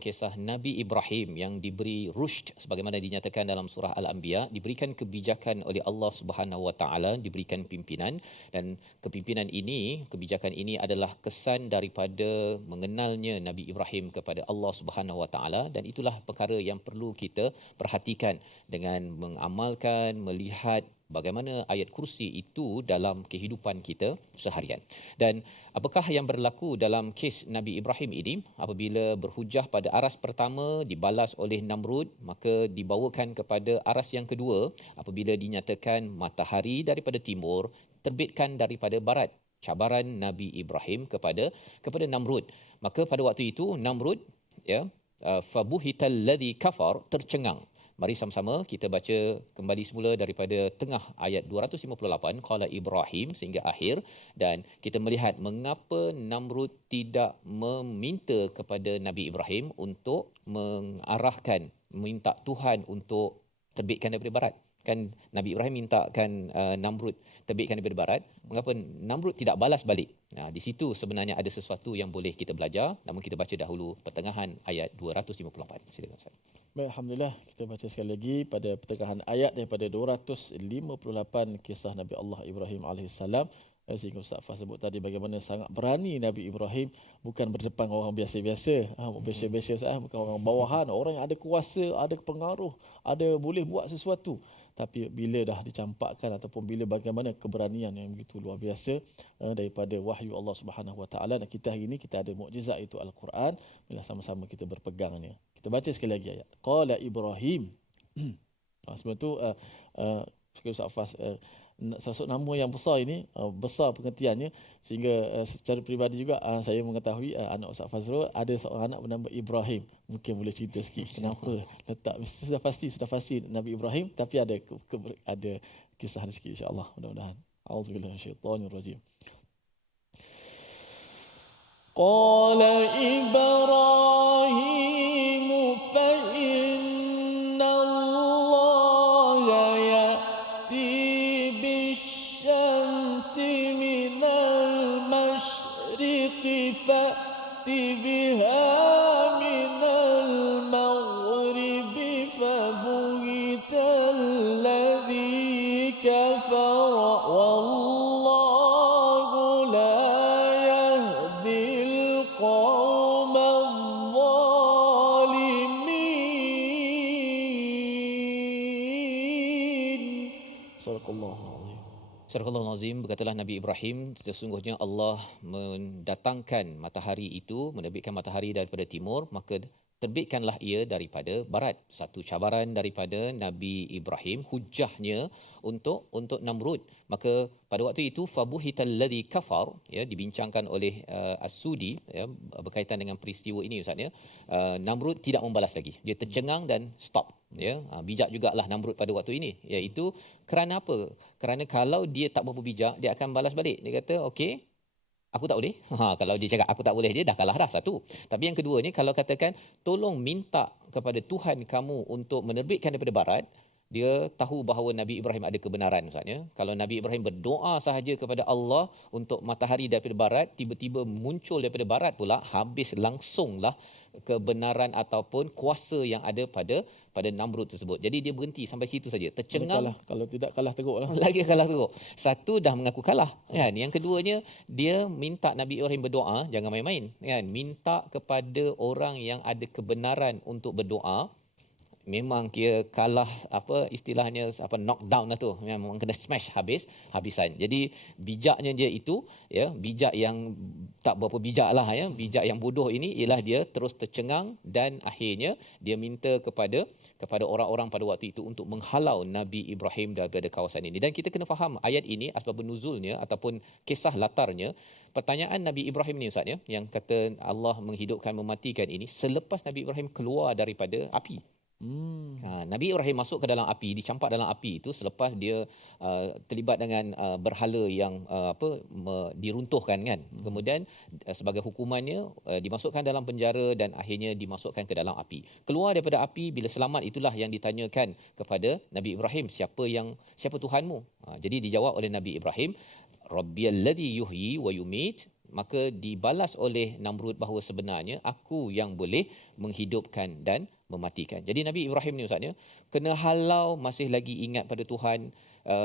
kisah Nabi Ibrahim yang diberi rushd sebagaimana dinyatakan dalam surah Al-Anbiya, diberikan kebijakan oleh Allah Subhanahu Wa Taala, diberikan pimpinan, dan kepimpinan ini, kebijakan ini adalah kesan daripada mengenalnya Nabi Ibrahim kepada Allah Subhanahu Wa Taala, dan itulah perkara yang perlu kita perhatikan dengan mengamalkan, melihat bagaimana ayat kursi itu dalam kehidupan kita seharian. Dan apakah yang berlaku dalam kes Nabi Ibrahim ini? Apabila berhujah pada aras pertama dibalas oleh Namrud, maka dibawakan kepada aras yang kedua apabila dinyatakan matahari daripada timur terbitkan daripada barat. Cabaran Nabi Ibrahim kepada Namrud. Maka pada waktu itu Namrud fabuhital ladzi kafar, tercengang. Mari sama-sama kita baca kembali semula daripada tengah ayat 258 qala Ibrahim sehingga akhir, dan kita melihat mengapa Namrud tidak meminta kepada Nabi Ibrahim untuk mengarahkan, minta Tuhan untuk terbitkan daripada barat. Kan Nabi Ibrahim mintakan Namrud terbitkan daripada barat, mengapa Namrud tidak balas balik? Nah, di situ sebenarnya ada sesuatu yang boleh kita belajar. Namun kita baca dahulu pertengahan ayat 258. Silakan Ustaz. Baik, alhamdulillah, kita baca sekali lagi pada pertengahan ayat daripada 258 kisah Nabi Allah Ibrahim alaihissalam. Sehingga Ustaz Fah sebut tadi bagaimana sangat berani Nabi Ibrahim, bukan berdepan orang biasa-biasa, biasa-biasa, bukan orang bawahan, orang yang ada kuasa, ada pengaruh, ada boleh buat sesuatu. Tapi bila dah dicampakkan ataupun bila bagaimana keberanian yang begitu luar biasa daripada wahyu Allah Subhanahu Wa Taala, dan kita hari ini kita ada mukjizat itu Al-Quran. Bila sama-sama kita berpegangnya. Kita baca sekali lagi ayat. Qala Ibrahim. Sebelum tu Ustaz Fas sosok nama yang besar ini, besar pengertiannya, sehingga secara peribadi juga saya mengetahui anak Ustaz Fazrul ada seorang anak bernama Ibrahim. Mungkin boleh cerita sikit kenapa letak, sudah pasti Nabi Ibrahim, tapi ada kisah sikit insya-Allah, mudah-mudahan. Auzubillahi minasyaitonirrajim. Qala Ibrahim fa inna Allah ya'ti bisyamsi minal masyriqi fa'ti biha minal maghribi fabuhital ladzi kafara wallahu la yahdil qaumadh zalimin. Sadaqallahu azim. Surahul Azim, berkatalah Nabi Ibrahim, sesungguhnya Allah mendatangkan matahari itu, menerbitkan matahari daripada timur, maka terbitkanlah ia daripada barat. Satu cabaran daripada Nabi Ibrahim, hujahnya untuk Namrud. Maka pada waktu itu fabuhital ladzi kafar, ya, dibincangkan oleh As-Sudi, ya, berkaitan dengan peristiwa ini Ustaz, ya. Namrud tidak membalas lagi. Dia tercengang dan stop, ya. Bijak jugalah Namrud pada waktu ini, iaitu kerana apa? Kerana kalau dia tak berapa bijak, dia akan balas balik. Dia kata, okey, aku tak boleh. Kalau dia cakap aku tak boleh, dia dah kalah dah, satu. Tapi yang keduanya, kalau katakan tolong minta kepada Tuhan kamu untuk menerbitkan daripada barat, dia tahu bahawa Nabi Ibrahim ada kebenaran Ustaz, ya. Kalau Nabi Ibrahim berdoa sahaja kepada Allah untuk matahari daripada barat, tiba-tiba muncul daripada barat pula, habis langsunglah kebenaran ataupun kuasa yang ada pada Namrud tersebut. Jadi dia berhenti sampai situ saja. Tercengang. Kalah. Kalau tidak kalah teruklah. Lagi kalah teruk. Satu, dah mengaku kalah, kan. Yang keduanya, dia minta Nabi Ibrahim berdoa, jangan main-main, kan. Minta kepada orang yang ada kebenaran untuk berdoa. Memang kira kalah, apa istilahnya, apa, knockdown lah tu. Memang kena smash habisan. Jadi bijaknya dia itu, ya, bijak yang tak berapa bijak lah, ya. Bijak yang bodoh ini ialah dia terus tercengang dan akhirnya dia minta kepada orang-orang pada waktu itu untuk menghalau Nabi Ibrahim daripada kawasan ini. Dan kita kena faham ayat ini, asbab nuzulnya ataupun kisah latarnya. Pertanyaan Nabi Ibrahim ni Ustaz, ya, yang kata Allah menghidupkan mematikan ini selepas Nabi Ibrahim keluar daripada api. Nabi Ibrahim masuk ke dalam api, dicampak dalam api itu selepas dia terlibat dengan berhala yang diruntuhkan, kan. Kemudian sebagai hukumannya dimasukkan dalam penjara dan akhirnya dimasukkan ke dalam api. Keluar daripada api, bila selamat itulah yang ditanyakan kepada Nabi Ibrahim, siapa Tuhanmu? Jadi dijawab oleh Nabi Ibrahim, Rabbiyalladzi yuhyi wa yumit. Maka dibalas oleh Namrud bahawa sebenarnya aku yang boleh menghidupkan dan mematikan. Jadi Nabi Ibrahim ni Ustaz, ya, kena halau masih lagi ingat pada Tuhan.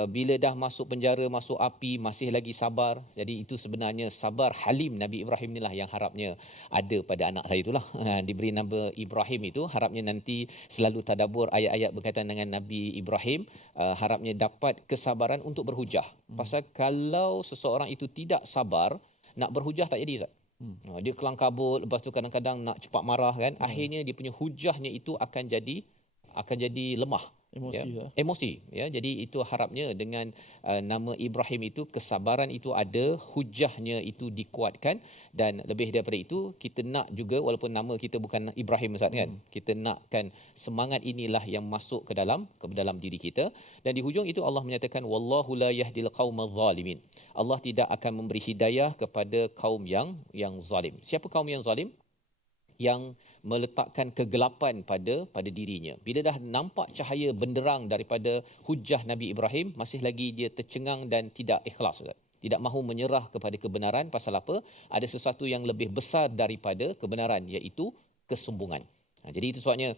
Bila dah masuk penjara, masuk api, masih lagi sabar. Jadi itu sebenarnya sabar halim Nabi Ibrahim inilah yang harapnya ada pada anak saya itulah. Diberi nama Ibrahim itu, harapnya nanti selalu tadabbur ayat-ayat berkaitan dengan Nabi Ibrahim. Harapnya dapat kesabaran untuk berhujah. Pasal kalau seseorang itu tidak sabar, nak berhujah tak jadi Ustaz. Dia kelang kabut, lepas tu kadang-kadang nak cepat marah, kan. Akhirnya dia punya hujahnya itu akan jadi lemah. Emosi, ya. Jadi itu harapnya dengan nama Ibrahim itu, kesabaran itu ada, hujahnya itu dikuatkan. Dan lebih daripada itu, kita nak juga, walaupun nama kita bukan Ibrahim Ustaz, kan, kita nakkan semangat inilah yang masuk ke dalam diri kita. Dan di hujung itu Allah menyatakan wallahu la yahdil qaumaz zalimin. Allah tidak akan memberi hidayah kepada kaum yang zalim. Siapa kaum yang zalim? Yang meletakkan kegelapan pada dirinya. Bila dah nampak cahaya benderang daripada hujah Nabi Ibrahim, masih lagi dia tercengang dan tidak ikhlas, tidak mahu menyerah kepada kebenaran. Pasal apa? Ada sesuatu yang lebih besar daripada kebenaran, iaitu kesombongan. Jadi itu sebabnya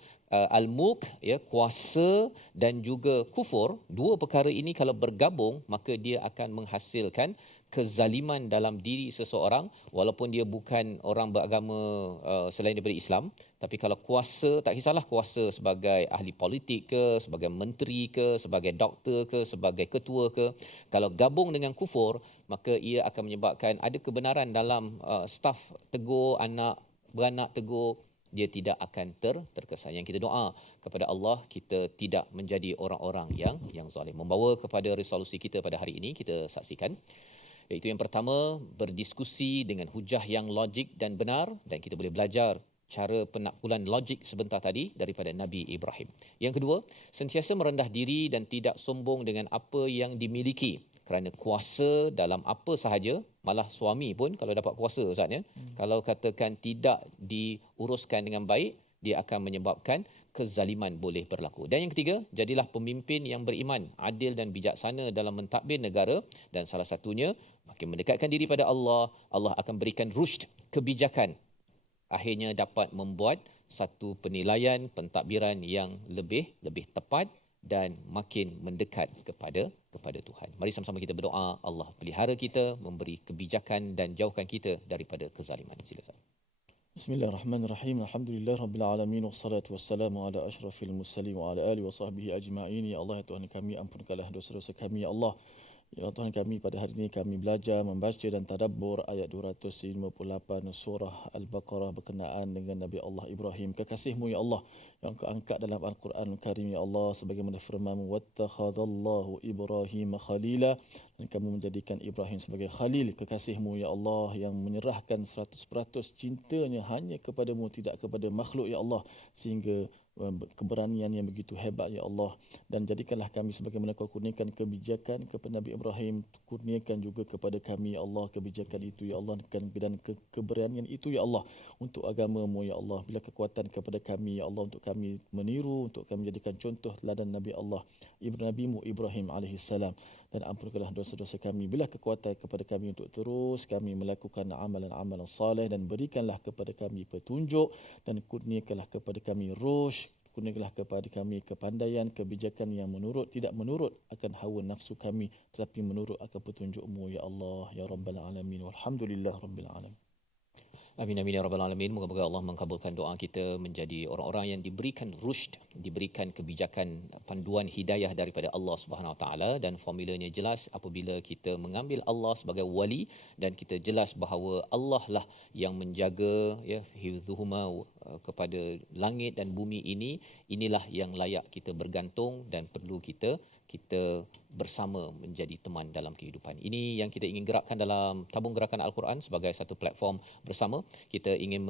al-mulk, ya, kuasa dan juga kufur, dua perkara ini kalau bergabung, maka dia akan menghasilkan kezaliman dalam diri seseorang, walaupun dia bukan orang beragama selain daripada Islam. Tapi kalau kuasa, tak kisahlah kuasa sebagai ahli politik ke, sebagai menteri ke, sebagai doktor ke, sebagai ketua ke, kalau gabung dengan kufur, maka ia akan menyebabkan ada kebenaran dalam staf tegur anak, beranak tegur, dia tidak akan terkesan. Yang kita doa kepada Allah, kita tidak menjadi orang-orang yang zalim. Membawa kepada resolusi kita pada hari ini, kita saksikan. Iaitu yang pertama, berdiskusi dengan hujah yang logik dan benar, dan kita boleh belajar cara penakbulan logik sebentar tadi daripada Nabi Ibrahim. Yang kedua, sentiasa merendah diri dan tidak sombong dengan apa yang dimiliki. Kerana kuasa dalam apa sahaja, malah suami pun kalau dapat kuasa Ustaz, ya, kalau katakan tidak diuruskan dengan baik, dia akan menyebabkan kezaliman boleh berlaku. Dan yang ketiga, jadilah pemimpin yang beriman, adil dan bijaksana dalam mentadbir negara. Dan salah satunya, makin mendekatkan diri pada Allah, Allah akan berikan rushd, kebijakan. Akhirnya dapat membuat satu penilaian, pentadbiran yang lebih tepat dan makin mendekat kepada Tuhan. Mari sama-sama kita berdoa, Allah pelihara kita, memberi kebijakan dan jauhkan kita daripada kezaliman. Silakan. Bismillahirrahmanirrahim. Alhamdulillah rabbil alamin, wassalatu wassalamu ala asyrafil mursalin wa ala alihi wa sahbihi ajma'in. Ya Allah, ya Tuhan kami, ampunkanlah dosa-dosa kami, ya Allah. Ya Tuhan kami, pada hari ini kami belajar membaca dan tadabbur ayat 258 surah Al-Baqarah berkenaan dengan Nabi Allah Ibrahim, kekasihmu ya Allah yang kau angkat dalam Al-Quran Al-Karim ya Allah, sebagaimana firman-Mu wattakhadallahu Ibrahim khalila, dan kamu menjadikan Ibrahim sebagai khalil, kekasihmu ya Allah yang menyerahkan 100% cintanya hanya kepadamu, tidak kepada makhluk ya Allah, sehingga keberanian yang begitu hebat ya Allah. Dan jadikanlah kami sebagaimana kau kurniakan kebijakan kepada Nabi Ibrahim, kurniakan juga kepada kami ya Allah kebijakan itu ya Allah, dan keberanian itu ya Allah untuk agama-Mu ya Allah. Bila kekuatan kepada kami ya Allah, untuk kami meniru, untuk kami jadikan contoh teladan Nabi Allah Nabi-Mu Ibrahim alaihissalam. Dan ampunkanlah dosa-dosa kami. Bila kekuatan kepada kami untuk terus kami melakukan amalan-amalan saleh, dan berikanlah kepada kami petunjuk, dan kurniakanlah kepada kami rushd, kurniakanlah kepada kami kepandaian, kebijakan yang tidak menurut akan hawa nafsu kami, tetapi menurut akan petunjuk-Mu ya Allah ya Rabbal Alamin. Walhamdulillah Rabbil Alamin. Amin amin ya rabbal alamin. Moga-moga Allah mengabulkan doa kita menjadi orang-orang yang diberikan rushd, diberikan kebijakan, panduan hidayah daripada Allah Subhanahu Wa Taala, dan formulanya jelas apabila kita mengambil Allah sebagai wali, dan kita jelas bahawa Allah lah yang menjaga ya hifdzuhuma kepada langit dan bumi ini, inilah yang layak kita bergantung dan perlu kita bersama menjadi teman dalam kehidupan. Ini yang kita ingin gerakkan dalam tabung gerakan Al-Quran sebagai satu platform bersama. Kita ingin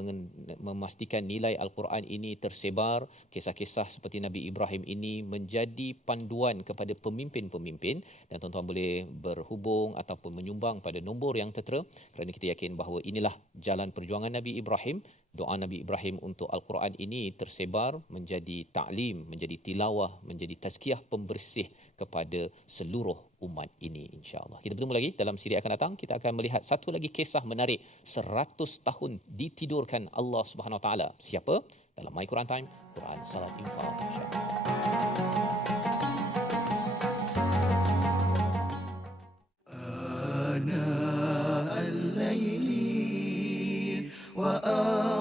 memastikan nilai Al-Quran ini tersebar, kisah-kisah seperti Nabi Ibrahim ini menjadi panduan kepada pemimpin-pemimpin, dan tuan-tuan boleh berhubung ataupun menyumbang pada nombor yang tertera, kerana kita yakin bahawa inilah jalan perjuangan Nabi Ibrahim. Doa Nabi Ibrahim untuk Al-Quran ini tersebar menjadi ta'lim, menjadi tilawah, menjadi tazkiyah pembersih kepada seluruh umat ini, insya-Allah. Kita bertemu lagi dalam siri akan datang. Kita akan melihat satu lagi kisah menarik, 100 tahun ditidurkan Allah Subhanahu Wa Taala. Siapa? Dalam My Quran Time, Quran Salat Infaq, insya-Allah.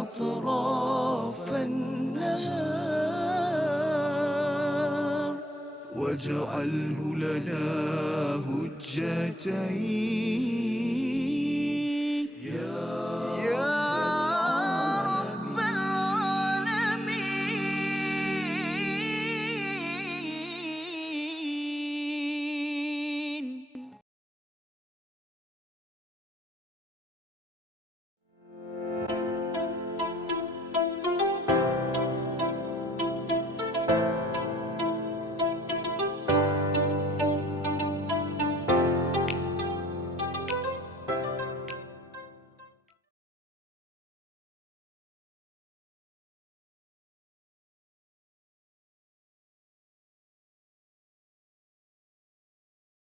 وأطراف النهار واجعله لنا هجتين